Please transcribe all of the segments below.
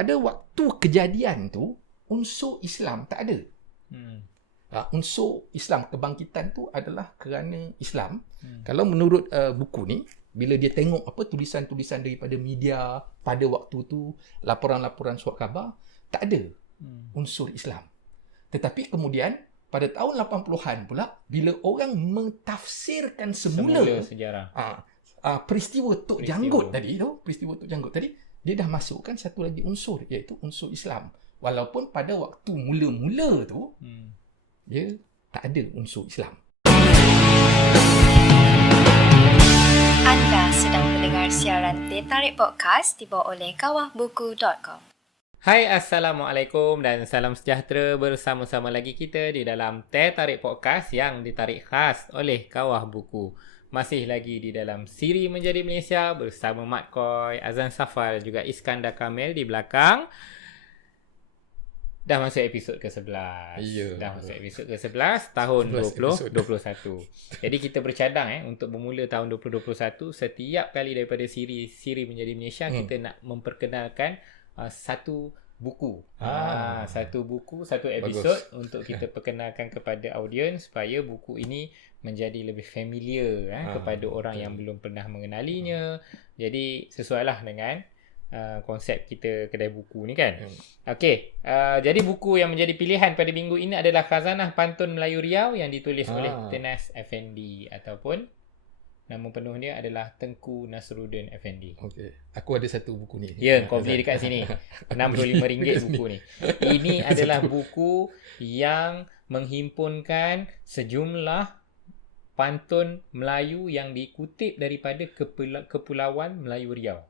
pada waktu kejadian tu unsur Islam tak ada. Unsur Islam kebangkitan tu adalah kerana Islam. Kalau menurut buku ni, bila dia tengok apa tulisan-tulisan daripada media pada waktu tu, laporan-laporan surat khabar, tak ada unsur Islam. Tetapi kemudian pada tahun 80-an pula, bila orang mentafsirkan semula sejarah peristiwa Tok Janggut tadi, dia dah masukkan satu lagi unsur, iaitu unsur Islam. Walaupun pada waktu mula-mula tu dia tak ada unsur Islam. Anda sedang mendengar siaran Teh Tarik Podcast dibawa oleh kawahbuku.com. Hai, Assalamualaikum dan salam sejahtera. Bersama-sama lagi kita di dalam Teh Tarik Podcast yang ditarik khas oleh Kawah Buku. Masih lagi di dalam Siri Menjadi Malaysia bersama Mat Koi, Azan Safar dan juga Iskandar Kamil di belakang. Dah masuk episod ke-11. Dah masuk episod ke-11 tahun 2021. Jadi kita bercadang untuk bermula tahun 2021, setiap kali daripada Siri Menjadi Malaysia kita nak memperkenalkan satu buku. Satu episod untuk kita perkenalkan kepada audiens supaya buku ini menjadi lebih familiar kepada orang yang belum pernah mengenalinya. Jadi sesuailah dengan konsep kita kedai buku ni kan. Okey, jadi buku yang menjadi pilihan pada minggu ini adalah Khazanah Pantun Melayu Riau yang ditulis oleh Tenas Effendi, ataupun nama penuh dia adalah Tengku Nasruddin Effendi. Okey, aku ada satu buku ni. Ya, kau beli dekat sini. RM65 buku ni. Ini adalah buku yang menghimpunkan sejumlah pantun Melayu yang dikutip daripada Kepulauan Melayu Riau.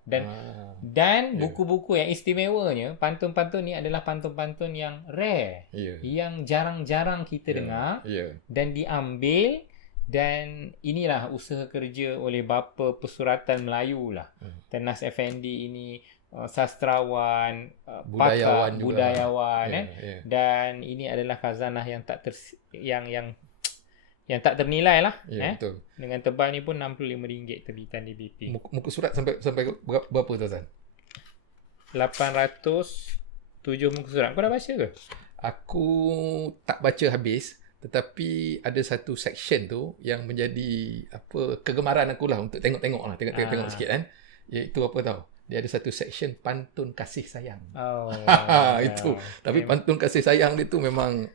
Dan buku-buku yang istimewanya, pantun-pantun ni adalah pantun-pantun yang rare, yang jarang-jarang kita dengar dan diambil. Dan inilah usaha kerja oleh bapa pesuratan Melayu lah. Tenas Effendi ini sastrawan, budayawan dan ini adalah khazanah yang tak yang tak ternilai lah. Betul. Dengan tebal ni pun RM65 terbitan DBP. Muka surat sampai berapa tu, Zan? 807 muka surat. Kau dah baca ke? Aku tak baca habis. Tetapi ada satu section tu yang menjadi kegemaran aku lah untuk tengok-tengok sikit kan. Iaitu apa tahu? Dia ada satu section pantun kasih sayang. Itu. Tapi pantun kasih sayang dia tu memang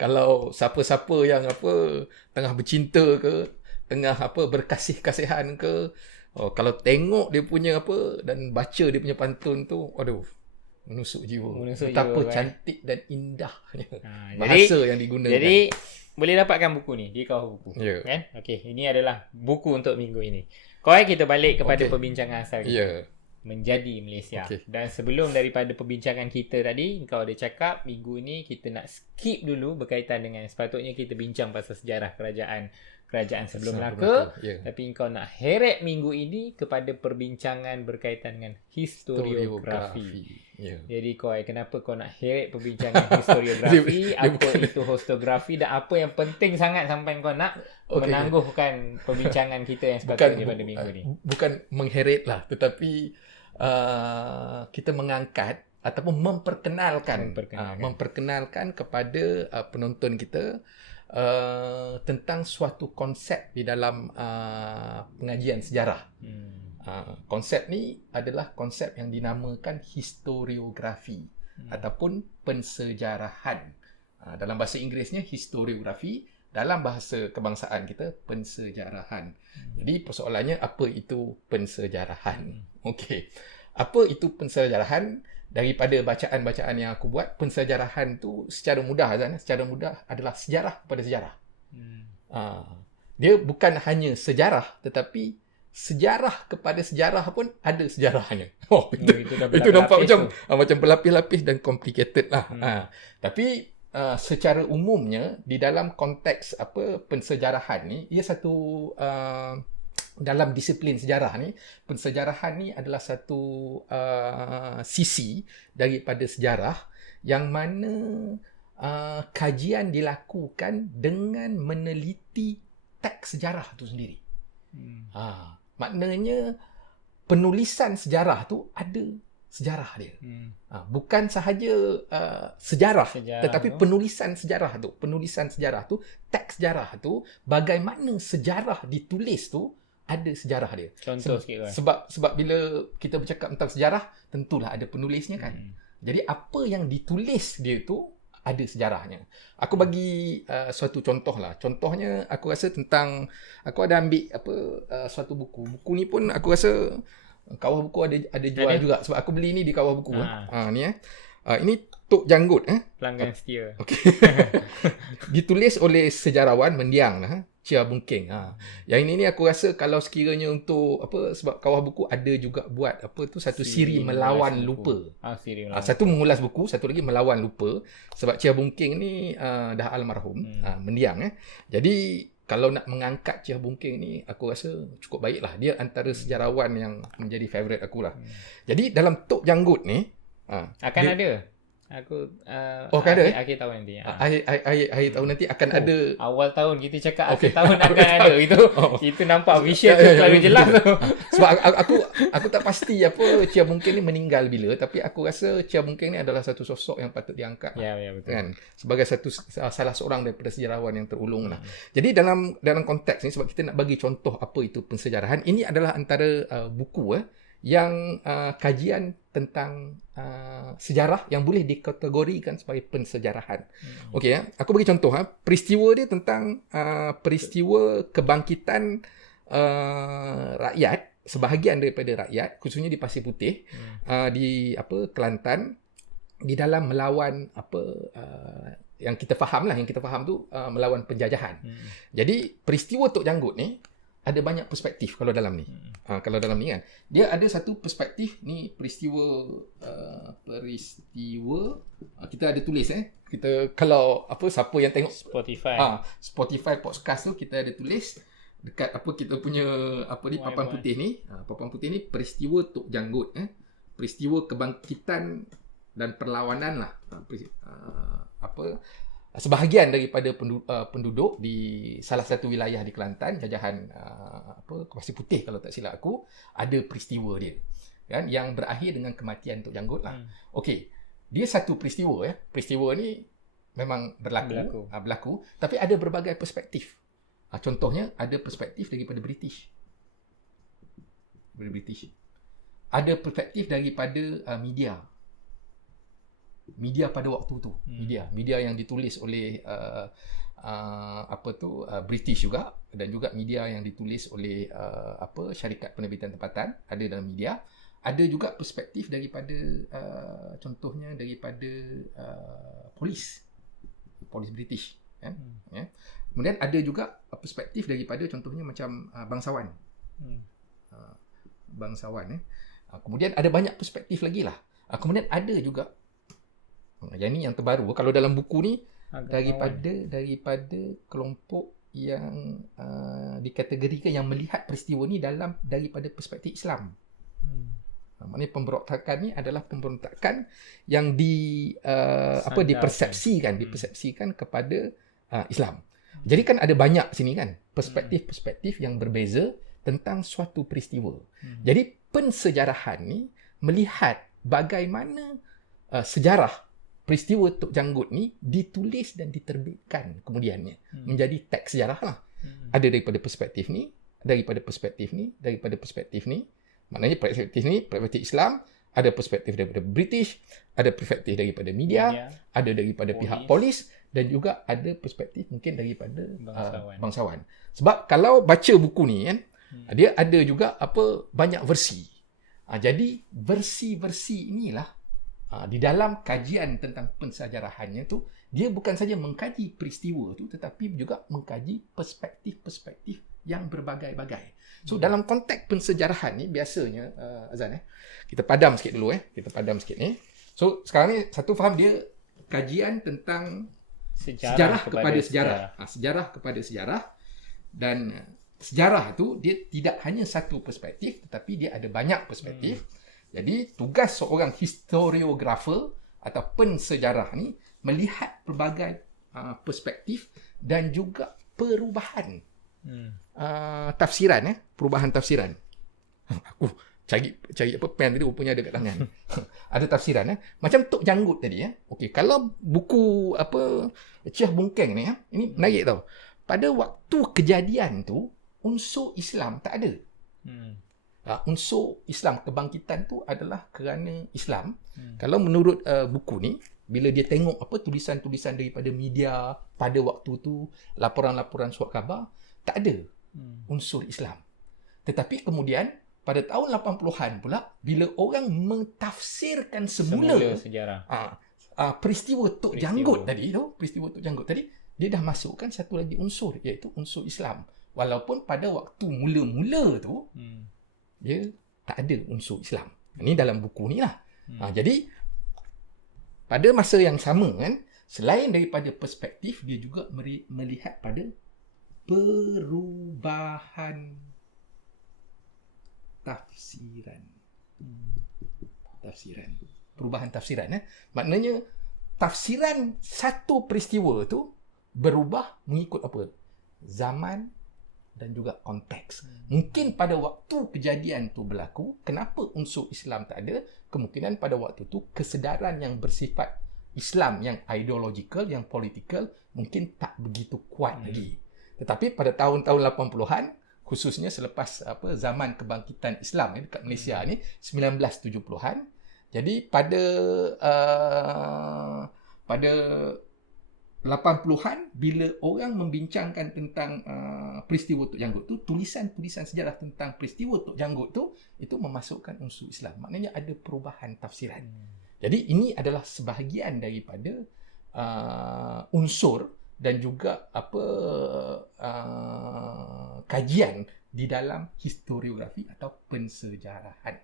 kalau siapa-siapa yang tengah bercinta ke, tengah berkasih-kasihan ke, kalau tengok dia punya dan baca dia punya pantun tu, menusuk jiwa. Betapa cantik dan indahnya bahasa yang digunakan. Jadi boleh dapatkan buku ni di Kawah Buku. Kan? Okey, ini adalah buku untuk minggu ini. Kita balik kepada perbincangan asal kita. Menjadi Malaysia. Dan sebelum daripada perbincangan kita tadi, kau ada cakap minggu ini kita nak skip dulu berkaitan dengan sepatutnya kita bincang pasal sejarah kerajaan sebelum Melaka. Tapi kau nak heret minggu ini kepada perbincangan berkaitan dengan historiografi. Jadi kenapa kau nak heret perbincangan historiografi, apa itu hostografi dan apa yang penting sangat sampai kau nak menangguhkan perbincangan kita yang sepatutnya pada minggu ni. Bukan mengheret lah, tetapi kita mengangkat ataupun memperkenalkan kepada penonton kita tentang suatu konsep di dalam pengajian sejarah. Konsep ni adalah konsep yang dinamakan historiografi ataupun pensejarahan. Dalam bahasa Inggerisnya historiografi, dalam bahasa kebangsaan kita pensejarahan. Jadi persoalannya, apa itu pensejarahan? Okey. Apa itu pensejarahan? Daripada bacaan-bacaan yang aku buat, pensejarahan tu secara mudah adalah sejarah kepada sejarah. Dia bukan hanya sejarah, tetapi sejarah kepada sejarah pun ada sejarahnya. Itu nampak macam berlapis-lapis dan complicated lah. Tapi secara umumnya di dalam konteks pensejarahan ni, ia satu dalam disiplin sejarah ni, pensejarahan ni adalah satu sisi daripada sejarah yang mana kajian dilakukan dengan meneliti teks sejarah tu sendiri. Maknanya penulisan sejarah tu ada sejarah dia. Bukan sahaja sejarah, tetapi penulisan sejarah tu, teks sejarah tu, bagaimana sejarah ditulis tu ada sejarah dia. Contoh sikit kan. Sebab bila kita bercakap tentang sejarah, tentulah ada penulisnya kan. Jadi apa yang ditulis dia tu ada sejarahnya. Aku bagi suatu contoh lah. Contohnya aku rasa tentang, aku ada ambil suatu buku. Buku ni pun aku rasa Kawah Buku ada jual juga sebab aku beli ni di Kawah Buku. Ni ini Tok Janggut pelanggan setia. Okey. Ditulis oleh sejarawan mendiang Chia Boon Keng. Yang ini aku rasa kalau sekiranya untuk sebab Kawah Buku ada juga buat satu siri melawan lupa. Satu mengulas buku, satu lagi melawan lupa. Sebab Chia Boon Keng ni dah almarhum, mendiang Jadi kalau nak mengangkat Chia Boon Keng ni, aku rasa cukup baiklah. Dia antara sejarawan yang menjadi favourite aku lah. Jadi dalam Tok Janggut ni akan ada. Aku akan ada akhir tahun nanti. Akhir tahun nanti akan ada. Awal tahun kita cakap akhir tahun akan ada. Itu nampak vision tu terlalu jelas tu. Sebab aku tak pasti Chia Boon Keng ni meninggal bila, tapi aku rasa Chia Boon Keng ni adalah satu sosok yang patut diangkat. Ya betul. Kan? Sebagai salah seorang daripada sejarawan yang terulung lah. Jadi dalam konteks ni, sebab kita nak bagi contoh apa itu pensejarahan, ini adalah antara buku yang kajian tentang sejarah yang boleh dikategorikan sebagai pensejarahan. Okey aku bagi contoh peristiwa dia tentang peristiwa kebangkitan rakyat, sebahagian daripada rakyat khususnya di Pasir Putih, di Kelantan, di dalam melawan yang kita faham tu melawan penjajahan. Jadi peristiwa Tok Janggut ni ada banyak perspektif kalau dalam ni. Kalau dalam ni kan, dia ada satu perspektif ni peristiwa kita ada tulis kita kalau siapa yang tengok Spotify podcast tu, kita ada tulis dekat kita punya papan putih ni. Papan putih ni peristiwa Tok Janggut, peristiwa kebangkitan dan perlawanan lah. Sebahagian daripada penduduk di salah satu wilayah di Kelantan, jajahan Pasir Putih kalau tak silap aku, ada peristiwa dia kan yang berakhir dengan kematian Tok Janggut lah. Okey, dia satu peristiwa peristiwa ni memang berlaku, tapi ada berbagai perspektif. Contohnya ada perspektif daripada British. Ada perspektif daripada media pada waktu tu. Media yang ditulis oleh British juga, dan juga media yang ditulis oleh syarikat penerbitan tempatan ada dalam media. Ada juga perspektif daripada contohnya daripada polis British kan. Kemudian ada juga perspektif daripada contohnya macam bangsawan. Kemudian ada banyak perspektif lagi lah. Kemudian ada juga yang ni yang terbaru kalau dalam buku ni, daripada kelompok yang dikategorikan yang melihat peristiwa ni daripada perspektif Islam. Maknanya pemberontakan ni adalah pemberontakan yang dipersepsikan kepada Islam. Jadi kan ada banyak sini kan perspektif-perspektif yang berbeza tentang suatu peristiwa. Jadi pensejarahan ni melihat bagaimana sejarah peristiwa Tok Janggut ni ditulis dan diterbitkan kemudiannya menjadi teks sejarah lah. Ada daripada perspektif ni, daripada perspektif ni. Maknanya perspektif Islam, ada perspektif daripada British, ada perspektif daripada media, ada daripada pihak polis, dan juga ada perspektif mungkin daripada bangsawan. Sebab kalau baca buku ni kan, dia ada juga banyak versi. Jadi versi-versi inilah di dalam kajian tentang pensejarahannya tu, dia bukan saja mengkaji peristiwa tu, tetapi juga mengkaji perspektif-perspektif yang berbagai-bagai. So dalam konteks pensejarahan ni biasanya Azan kita padam sikit dulu ni. So sekarang ni satu faham dia kajian tentang sejarah kepada sejarah. Sejarah kepada sejarah, dan sejarah tu dia tidak hanya satu perspektif tetapi dia ada banyak perspektif. Jadi tugas seorang historiografer atau pensejarah ni melihat pelbagai perspektif dan juga perubahan tafsiran, perubahan tafsiran. Aku cari apa pen tadi rupanya ada kat tangan. Ada tafsiran macam Tok Janggut tadi Okey, kalau buku apa Chia Bungkeng ni ini menarik tau. Pada waktu kejadian tu unsur Islam tak ada. Unsur Islam kebangkitan tu adalah kerana Islam. Kalau menurut buku ni, bila dia tengok apa tulisan-tulisan daripada media pada waktu tu, laporan-laporan surat khabar, tak ada unsur Islam. Tetapi kemudian pada tahun 80-an pula, bila orang mentafsirkan semula sejarah peristiwa Tok Janggut tadi, dia dah masukkan satu lagi unsur, iaitu unsur Islam. Walaupun pada waktu mula-mula tu dia tak ada unsur Islam. Ini dalam buku ni lah. Jadi pada masa yang sama kan, selain daripada perspektif, dia juga melihat pada perubahan tafsiran. Perubahan tafsiran. Maknanya tafsiran satu peristiwa tu berubah mengikut apa? Zaman dan juga konteks. Mungkin pada waktu kejadian tu berlaku, kenapa unsur Islam tak ada? Kemungkinan pada waktu tu kesedaran yang bersifat Islam, yang ideological, yang political, mungkin tak begitu kuat lagi. Tetapi pada tahun-tahun 80-an, khususnya selepas zaman kebangkitan Islam dekat Malaysia ni 1970-an. Jadi pada 80-an bila orang membincangkan tentang peristiwa Tok Janggut tu, tulisan-tulisan sejarah tentang peristiwa Tok Janggut tu itu memasukkan unsur Islam. Maknanya ada perubahan tafsiran. Jadi ini adalah sebahagian daripada unsur dan juga kajian di dalam historiografi atau pensejarahan.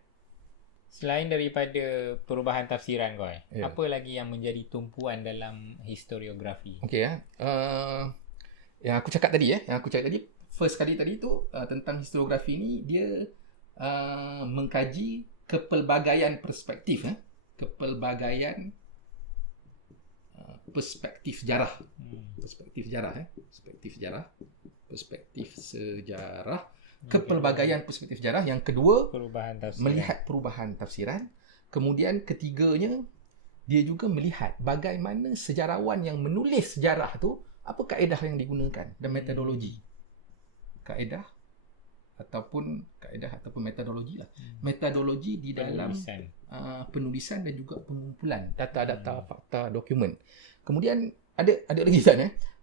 Selain daripada perubahan tafsiran apa lagi yang menjadi tumpuan dalam historiografi? Okey yang aku cakap tadi first kali tadi tu tentang historiografi ni dia mengkaji kepelbagaian perspektif kepelbagaian perspektif sejarah. Perspektif sejarah. Kepelbagaian perspektif sejarah. Yang kedua, melihat perubahan tafsiran. Kemudian ketiganya, dia juga melihat bagaimana sejarawan yang menulis sejarah tu, apa kaedah yang digunakan dan metodologi. Kaedah ataupun metodologi lah. Metodologi di dalam penulisan dan juga pengumpulan data-data, fakta, dokumen. Kemudian ada lagi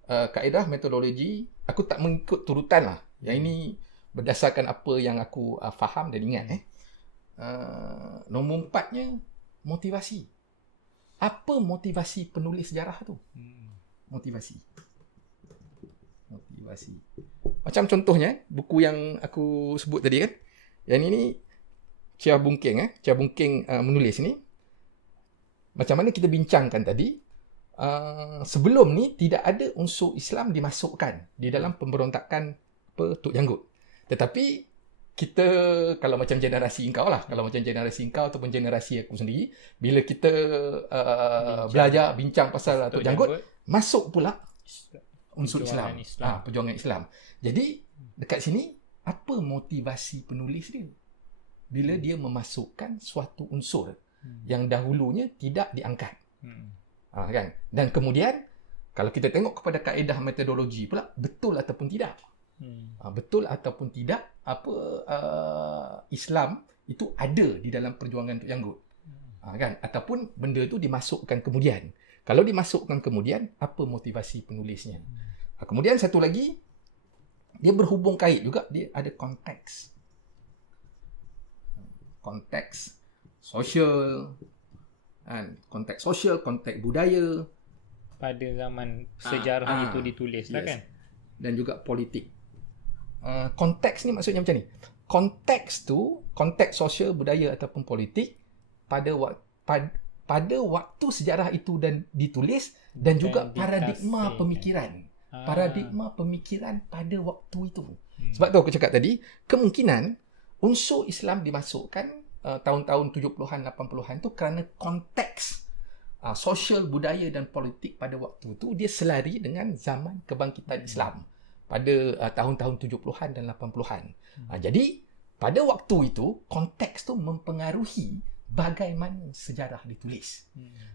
kaedah, metodologi, aku tak mengikut turutan lah. Yang ini berdasarkan apa yang aku faham dan ingat. Nombor 4-nya motivasi. Apa motivasi penulis sejarah tu? Motivasi. Macam contohnya buku yang aku sebut tadi kan. Yang ini Chia Bungkeng menulis ni. Macam mana kita bincangkan tadi, sebelum ni tidak ada unsur Islam dimasukkan di dalam pemberontakan Tok Janggut. Tetapi kita, kalau macam generasi engkau ataupun generasi aku sendiri, bila kita belajar bincang pasal Tok Janggut, masuk pula unsur Islam. Perjuangan Islam. Jadi dekat sini apa motivasi penulis dia bila dia memasukkan suatu unsur yang dahulunya tidak diangkat. Kan? Dan kemudian kalau kita tengok kepada kaedah metodologi pula, betul ataupun tidak. Betul ataupun tidak Islam itu ada di dalam perjuangan Tok Janggut. Kan? Ataupun benda itu dimasukkan kemudian. Kalau dimasukkan kemudian, apa motivasi penulisnya? Kemudian satu lagi, dia berhubung kait juga, dia ada konteks. Konteks sosial, konteks budaya. Pada zaman sejarah itu ditulis lah kan? Dan juga politik. Konteks ni maksudnya macam ni. Konteks tu, konteks sosial, budaya ataupun politik pada waktu sejarah itu dan ditulis dan juga paradigma pemikiran. Paradigma pemikiran pada waktu itu. Sebab tu aku cakap tadi, kemungkinan unsur Islam dimasukkan tahun-tahun 70-an, 80-an tu kerana konteks sosial, budaya dan politik pada waktu itu dia selari dengan zaman kebangkitan Islam pada tahun-tahun 70-an dan 80-an. Jadi pada waktu itu konteks tu mempengaruhi bagaimana sejarah ditulis.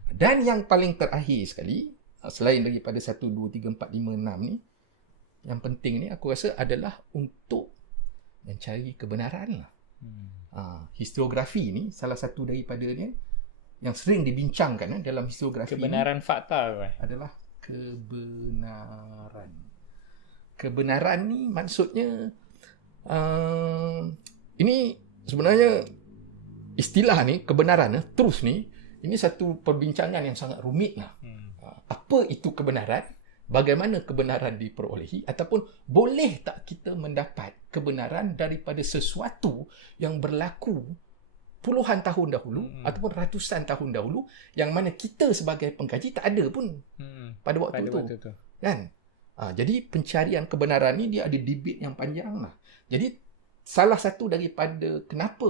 Dan yang paling terakhir sekali, selain daripada 1, 2, 3, 4, 5, 6 ni, yang penting ni aku rasa adalah untuk mencari kebenaran lah. Historiografi ni salah satu daripadanya yang sering dibincangkan dalam historiografi kebenaran fakta adalah kebenaran. Kebenaran ni maksudnya ini sebenarnya istilah ni, kebenaran, truth ni, ini satu perbincangan yang sangat rumit lah. Apa itu kebenaran? Bagaimana kebenaran diperolehi? Ataupun boleh tak kita mendapat kebenaran daripada sesuatu yang berlaku puluhan tahun dahulu ataupun ratusan tahun dahulu yang mana kita sebagai pengkaji tak ada pun pada waktu itu. Kan? Jadi pencarian kebenaran ni dia ada debate yang panjang lah. Jadi salah satu daripada kenapa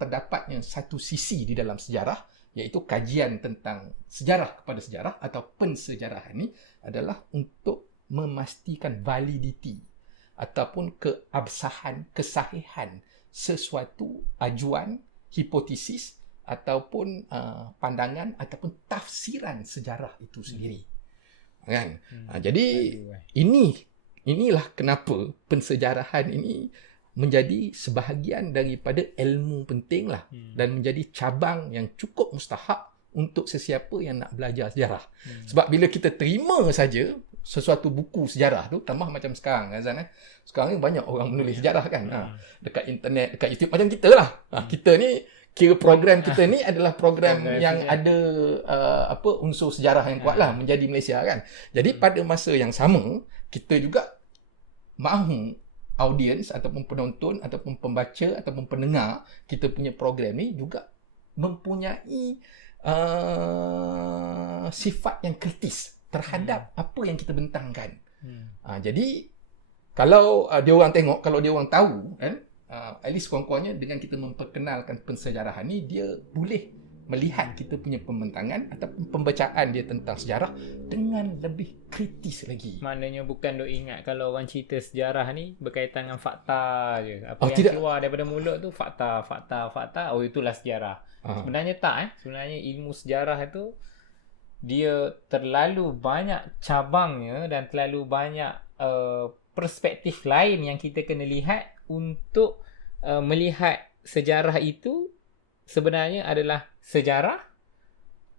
terdapatnya satu sisi di dalam sejarah, iaitu kajian tentang sejarah kepada sejarah atau pensejarahan ni adalah untuk memastikan validiti ataupun keabsahan, kesahihan sesuatu ajuan, hipotesis ataupun pandangan ataupun tafsiran sejarah itu sendiri. Kan? Jadi inilah kenapa pensejarahan ini menjadi sebahagian daripada ilmu penting lah dan menjadi cabang yang cukup mustahak untuk sesiapa yang nak belajar sejarah. Sebab bila kita terima saja sesuatu buku sejarah tu, tambah macam sekarang Azan, sekarang ni banyak orang menulis sejarah kan, dekat internet, dekat YouTube macam kita lah. Kita ni kira program kita ni adalah program yang ada unsur sejarah yang kuat lah menjadi Malaysia kan. Jadi pada masa yang sama kita juga mahu audiens ataupun penonton ataupun pembaca ataupun pendengar kita punya program ni juga mempunyai sifat yang kritis terhadap apa yang kita bentangkan. Jadi kalau dia orang tengok, kalau dia orang tahu kan, at least kurang-kurangnya dengan kita memperkenalkan pensejarahan ni, dia boleh melihat kita punya pembentangan ataupun pembacaan dia tentang sejarah dengan lebih kritis lagi. Maknanya bukan duk ingat kalau orang cerita sejarah ni berkaitan dengan fakta je. Apa yang tidak. Keluar daripada mulut tu fakta. Oh, itulah sejarah. Sebenarnya tak. Sebenarnya ilmu sejarah itu dia terlalu banyak cabangnya dan terlalu banyak perspektif lain yang kita kena lihat untuk melihat sejarah itu sebenarnya adalah sejarah,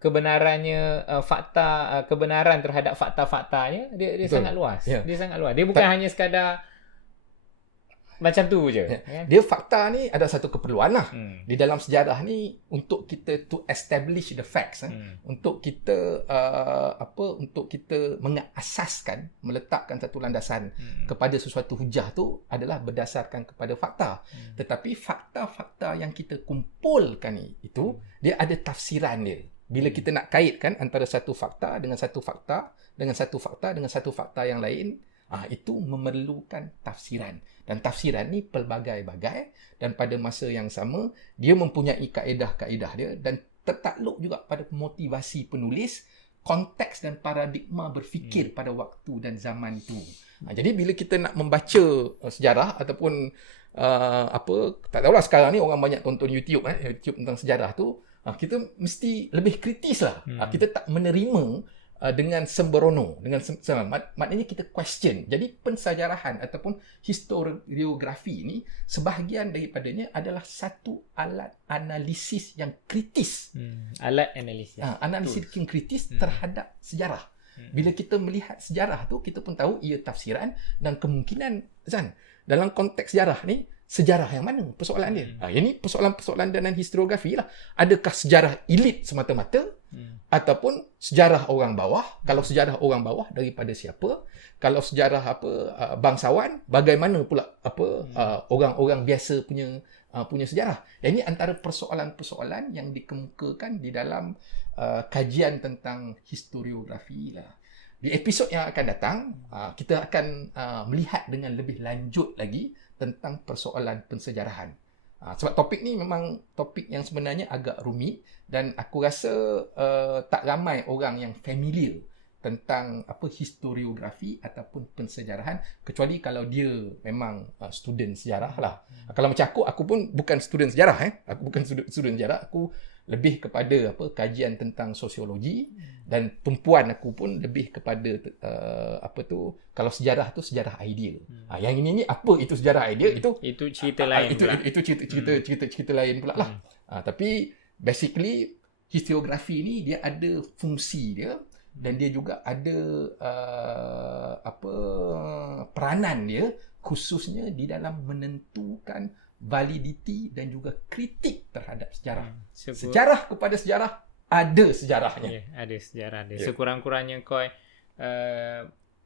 kebenarannya, fakta, kebenaran terhadap fakta-faktanya dia sangat luas. Dia sangat luas. Dia bukan hanya sekadar macam tu je. Kan? Dia fakta ni ada satu keperluan lah. Di dalam sejarah ni untuk kita to establish the facts, untuk kita untuk kita mengasaskan, meletakkan satu landasan kepada sesuatu hujah tu adalah berdasarkan kepada fakta. Tetapi fakta-fakta yang kita kumpulkan ni itu dia ada tafsiran dia. Bila kita nak kaitkan antara satu fakta dengan satu fakta dengan satu fakta dengan satu fakta yang lain, itu memerlukan tafsiran. Dan tafsiran ni pelbagai-bagai dan pada masa yang sama dia mempunyai kaedah-kaedah dia dan tertakluk juga pada motivasi penulis, konteks dan paradigma berfikir pada waktu dan zaman itu. Jadi bila kita nak membaca sejarah ataupun tak tahulah sekarang ni orang banyak tonton YouTube tentang sejarah tu, kita mesti lebih kritis lah. Kita tak menerima dengan sembrono, maknanya kita question. Jadi pensejarahan ataupun historiografi ini sebahagian daripadanya adalah satu alat analisis yang kritis. Alat analisis. Analisis yang kritis terhadap sejarah. Bila kita melihat sejarah tu, kita pun tahu ia tafsiran dan kemungkinan dalam konteks sejarah ni, sejarah yang mana persoalan dia? Ini persoalan-persoalan dalam historiografi lah. Adakah sejarah elit semata-mata ataupun sejarah orang bawah? Kalau sejarah orang bawah, daripada siapa? Kalau sejarah bangsawan, bagaimana pula orang-orang biasa punya sejarah? Ini antara persoalan-persoalan yang dikemukakan di dalam kajian tentang historiografi lah. Di episod yang akan datang, kita akan melihat dengan lebih lanjut lagi tentang persoalan pensejarahan. Sebab topik ni memang topik yang sebenarnya agak rumit dan aku rasa tak ramai orang yang familiar tentang historiografi ataupun pensejarahan, kecuali kalau dia memang student sejarah lah. Kalau macam aku pun bukan student sejarah. Aku bukan student sejarah. Aku lebih kepada kajian tentang sosiologi, dan tumpuan aku pun lebih kepada kalau sejarah tu sejarah idea. Yang ini apa itu sejarah idea, itu cerita lain pula. Itu cerita lain pula lah. Tapi basically historiografi ni dia ada fungsi dia, dan dia juga ada peranan dia, khususnya di dalam menentukan validiti dan juga kritik terhadap sejarah. Sejarah kepada sejarah, ada sejarahnya. Ada sejarah dia. Sekurang-kurangnya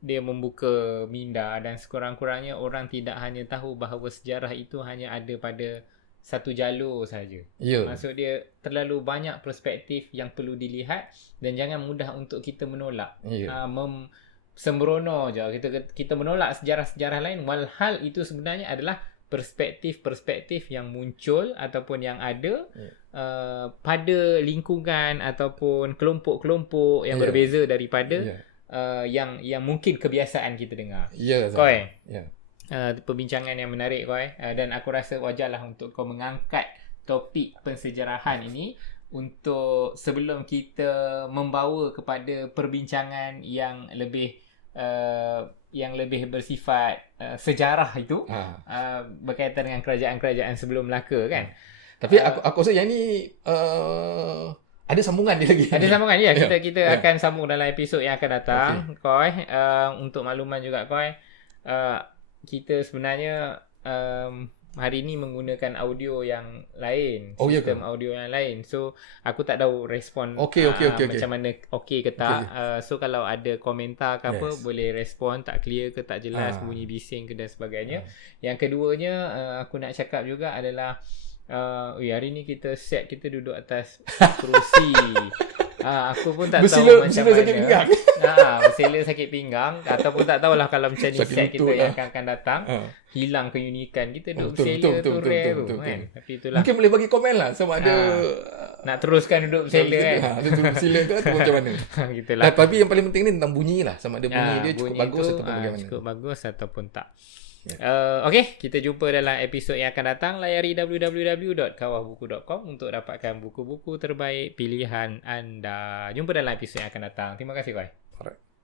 dia membuka minda, dan sekurang-kurangnya orang tidak hanya tahu bahawa sejarah itu hanya ada pada satu jalur saja. Maksud dia terlalu banyak perspektif yang perlu dilihat, dan jangan mudah untuk kita menolak. Sembrono je kita menolak sejarah-sejarah lain, walhal itu sebenarnya adalah perspektif-perspektif yang muncul ataupun yang ada pada lingkungan ataupun kelompok-kelompok yang berbeza daripada yang mungkin kebiasaan kita dengar. Perbincangan yang menarik dan aku rasa wajarlah untuk kau mengangkat topik pensejarahan ini, untuk sebelum kita membawa kepada perbincangan yang lebih bersifat sejarah itu, berkaitan dengan kerajaan-kerajaan sebelum Melaka kan. Tapi aku rasa yang ni ada sambungan dia lagi. Ada sambungan ya. Kita akan sambung dalam episod yang akan datang. Untuk makluman juga kita sebenarnya hari ni menggunakan audio yang lain, sistem audio yang lain. So aku tak tahu respon macam mana okey ke tak. So kalau ada komentar ke apa, boleh respon tak clear ke, tak jelas, bunyi bising ke dan sebagainya. Yang keduanya aku nak cakap juga adalah hari ni kita duduk atas kerusi. Aku pun tak tahu macam mana. Sakit pinggang. Bersila sakit pinggang, ataupun tak tahulah kalau macam ni set kita yang akan datang. Hilang keunikan kita duduk bersila tu rare tu kan. Tapi itulah. Mungkin boleh bagi komen lah sama ada nak teruskan duduk bersila kan. Duduk bersila tu macam mana. Gitulah. Tapi yang paling penting ni tentang bunyi lah. Sama ada bunyi dia cukup bagus ataupun bagaimana. Cukup bagus ataupun tak. Okey, kita jumpa dalam episod yang akan datang. Layari www.kawahbuku.com untuk dapatkan buku-buku terbaik pilihan anda. Jumpa dalam episod yang akan datang. Terima kasih, Koi. Alright.